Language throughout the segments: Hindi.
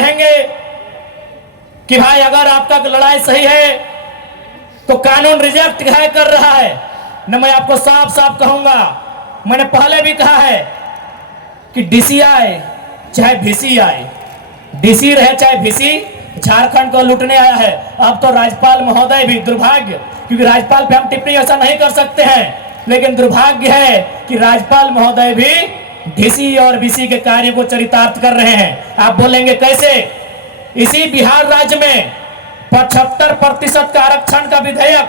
कहेंगे कि भाई अगर आपका लड़ाई सही है तो कानून रिजेक्ट है कर रहा है न। मैं आपको साफ साफ कहूंगा, मैंने पहले भी कहा है कि डीसी आए चाहे वीसी आए, डीसी रहे चाहे वीसी, झारखंड को लूटने आया है। अब तो राज्यपाल महोदय भी, दुर्भाग्य, क्योंकि राज्यपाल पे हम टिप्पणी ऐसा नहीं कर सकते हैं, लेकिन दुर्भाग्य है कि राज्यपाल महोदय भी डीसी और वीसी के कार्य को चरितार्थ कर रहे हैं। आप बोलेंगे कैसे? इसी बिहार राज्य में 75% का आरक्षण का विधेयक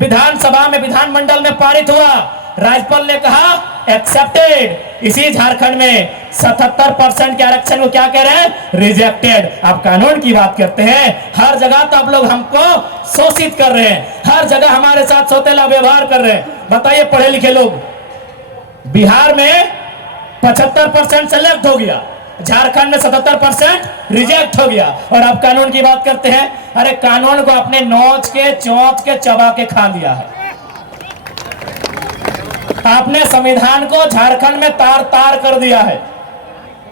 विधानसभा में, विधानमंडल में पारित हुआ। राज्यपाल ने कहा एक्सेप्टेड। इसी झारखंड में 77% के आरक्षण को क्या कह रहे हैं? रिजेक्टेड। आप कानून की बात करते हैं, हर जगह तो आप लोग हमको शोषित कर रहे हैं, हर जगह हमारे साथ सौतेला व्यवहार कर रहे हैं। बताइए, पढ़े लिखे लोग, बिहार में 75% सेलेक्ट हो गया, झारखंड में 77% रिजेक्ट हो गया, और अब कानून की बात करते हैं। अरे कानून को अपने नोच के, चौंच के, चबा के खा लिया है। आपने संविधान को झारखंड में तार तार कर दिया है।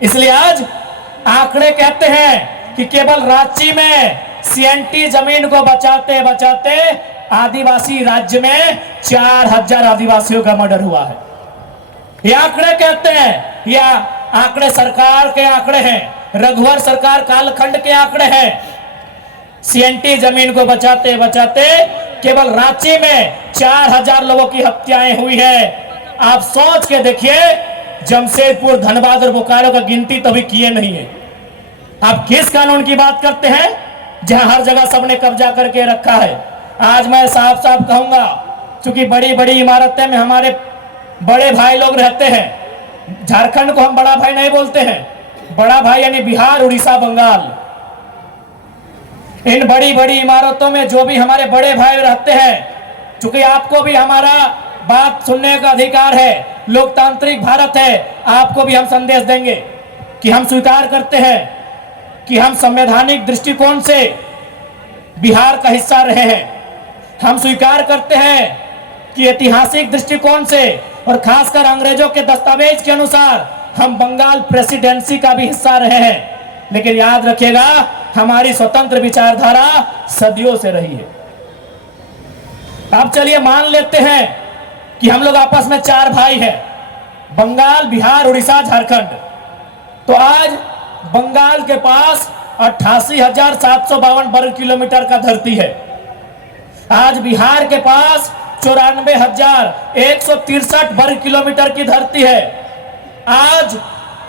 इसलिए आज आंकड़े कहते हैं कि केवल रांची में सीएनटी जमीन को बचाते बचाते आदिवासी राज्य में 4000 आदिवासियों का मर्डर हुआ है। ये आंकड़े कहते हैं, या आंकड़े सरकार के आंकड़े हैं, रघुवर सरकार कालखंड के आंकड़े हैं। सीएनटी जमीन को बचाते बचाते केवल रांची में 4000 लोगों की हत्याएं हुई है। आप सोच के देखिए, जमशेदपुर, धनबाद और बोकारो का गिनती तो भी किए नहीं है। आप किस कानून की बात करते हैं जहां हर जगह सबने कब्जा करके रखा है? आज मैं साफ साफ कहूंगा, क्योंकि बड़ी बड़ी इमारतें में हमारे बड़े भाई लोग रहते हैं। झारखंड को हम बड़ा भाई नहीं बोलते हैं, बड़ा भाई यानी बिहार, उड़ीसा, बंगाल। इन बड़ी बड़ी इमारतों में जो भी हमारे बड़े भाई रहते हैं, चूंकि आपको भी हमारा बात सुनने का अधिकार है, लोकतांत्रिक भारत है, आपको भी हम संदेश देंगे कि हम स्वीकार करते हैं कि हम संवैधानिक दृष्टिकोण से बिहार का हिस्सा रहे हैं। हम स्वीकार करते हैं कि ऐतिहासिक दृष्टिकोण से और खासकर अंग्रेजों के दस्तावेज के अनुसार हम बंगाल प्रेसिडेंसी का भी हिस्सा रहे हैं। लेकिन याद रखिएगा, हमारी स्वतंत्र विचारधारा सदियों से रही है। अब चलिए मान लेते हैं कि हम लोग आपस में 4 भाई हैं, बंगाल, बिहार, उड़ीसा, झारखंड। तो आज बंगाल के पास 88,752 वर्ग किलोमीटर का धरती है। आज बिहार के पास 94,163 वर्ग किलोमीटर की धरती है। आज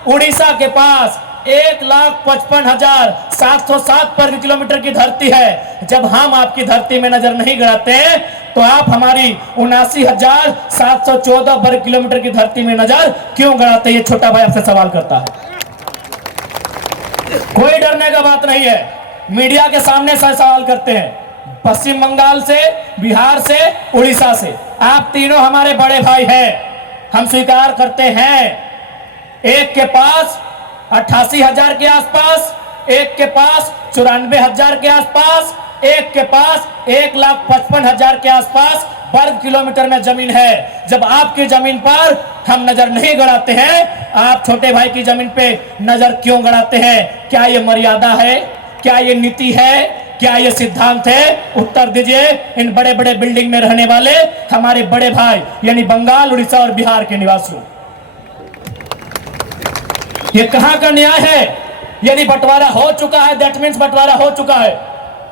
उड़ीसा के पास 1,55,707 वर्ग किलोमीटर की धरती है। जब हम आपकी धरती में नजर नहीं गड़ाते तो आप हमारी 79,714 वर्ग किलोमीटर की धरती में नजर क्यों गड़ाते? ये छोटा भाई आपसे सवाल करता है। कोई डरने का बात नहीं है, मीडिया के सामने से सवाल करते हैं। पश्चिम बंगाल से, बिहार से, उड़ीसा से, आप तीनों हमारे बड़े भाई हैं, हम स्वीकार करते हैं। एक के पास 88,000 के आसपास, एक के पास 94,000 के आसपास, एक के पास 1,55,000 के आसपास वर्ग किलोमीटर में जमीन है। जब आपकी जमीन पर हम नजर नहीं गड़ाते हैं, आप छोटे भाई की जमीन पे नजर क्यों गड़ाते हैं? क्या ये मर्यादा है? क्या ये नीति है? क्या ये सिद्धांत है? उत्तर दीजिए इन बड़े बड़े बिल्डिंग में रहने वाले हमारे बड़े भाई, यानी बंगाल, उड़ीसा और बिहार के निवासियों। ये कहां का न्याय है? यदि बंटवारा हो चुका है, दैट मीन्स बंटवारा हो चुका है,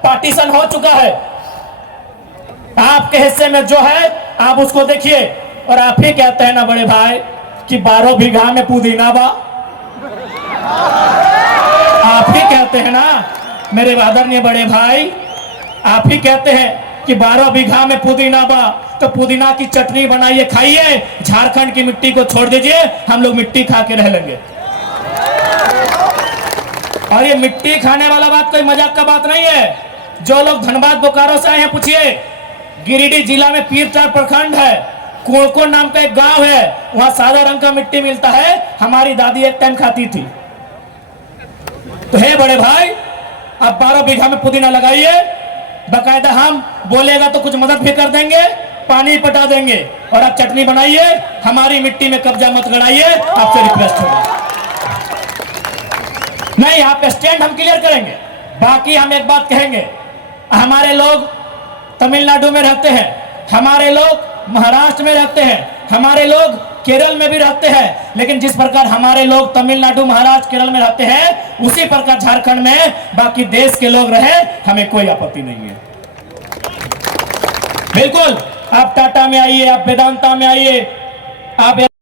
पार्टीशन हो चुका है। आपके हिस्से में जो है आप उसको देखिए, और आप ही कहते हैं ना बड़े भाई कि 12 बीघा में पुदीना बा। आप ही कहते हैं ना मेरे आदरणीय बड़े भाई, आप ही कहते हैं कि 12 बीघा में पुदीना बा, तो पुदीना की चटनी बनाइए, खाइए। झारखंड की मिट्टी को छोड़ दीजिए, हम लोग मिट्टी खा के रह लेंगे। और ये मिट्टी खाने वाला बात कोई मजाक का बात नहीं है। जो लोग धनबाद, बोकारो से आए हैं, पूछिए। गिरिडीह जिला में पीरचार प्रखंड है, कोड़को नाम का एक गांव है, वहां सादा रंग का मिट्टी मिलता है। हमारी दादी एक टाइम खाती थी। तो हे बड़े भाई, आप 12 बीघा में पुदीना लगाइए, बकायदा हम बोलेगा तो कुछ मदद भी कर देंगे, पानी पटा देंगे, और आप चटनी बनाइए। हमारी मिट्टी में कब्जा मत गड़ाइए, आपसे रिक्वेस्ट होगा। नहीं, आप स्टैंड हम क्लियर करेंगे। बाकी हम एक बात कहेंगे, हमारे लोग तमिलनाडु में रहते हैं, हमारे लोग महाराष्ट्र में रहते हैं, हमारे लोग केरल में भी रहते हैं, लेकिन जिस प्रकार हमारे लोग तमिलनाडु महाराष्ट्र केरल में रहते हैं, उसी प्रकार झारखंड में बाकी देश के लोग रहे, हमें कोई आपत्ति नहीं है। बिल्कुल, आप टाटा में आइए, आप वेदांता में आइए, आप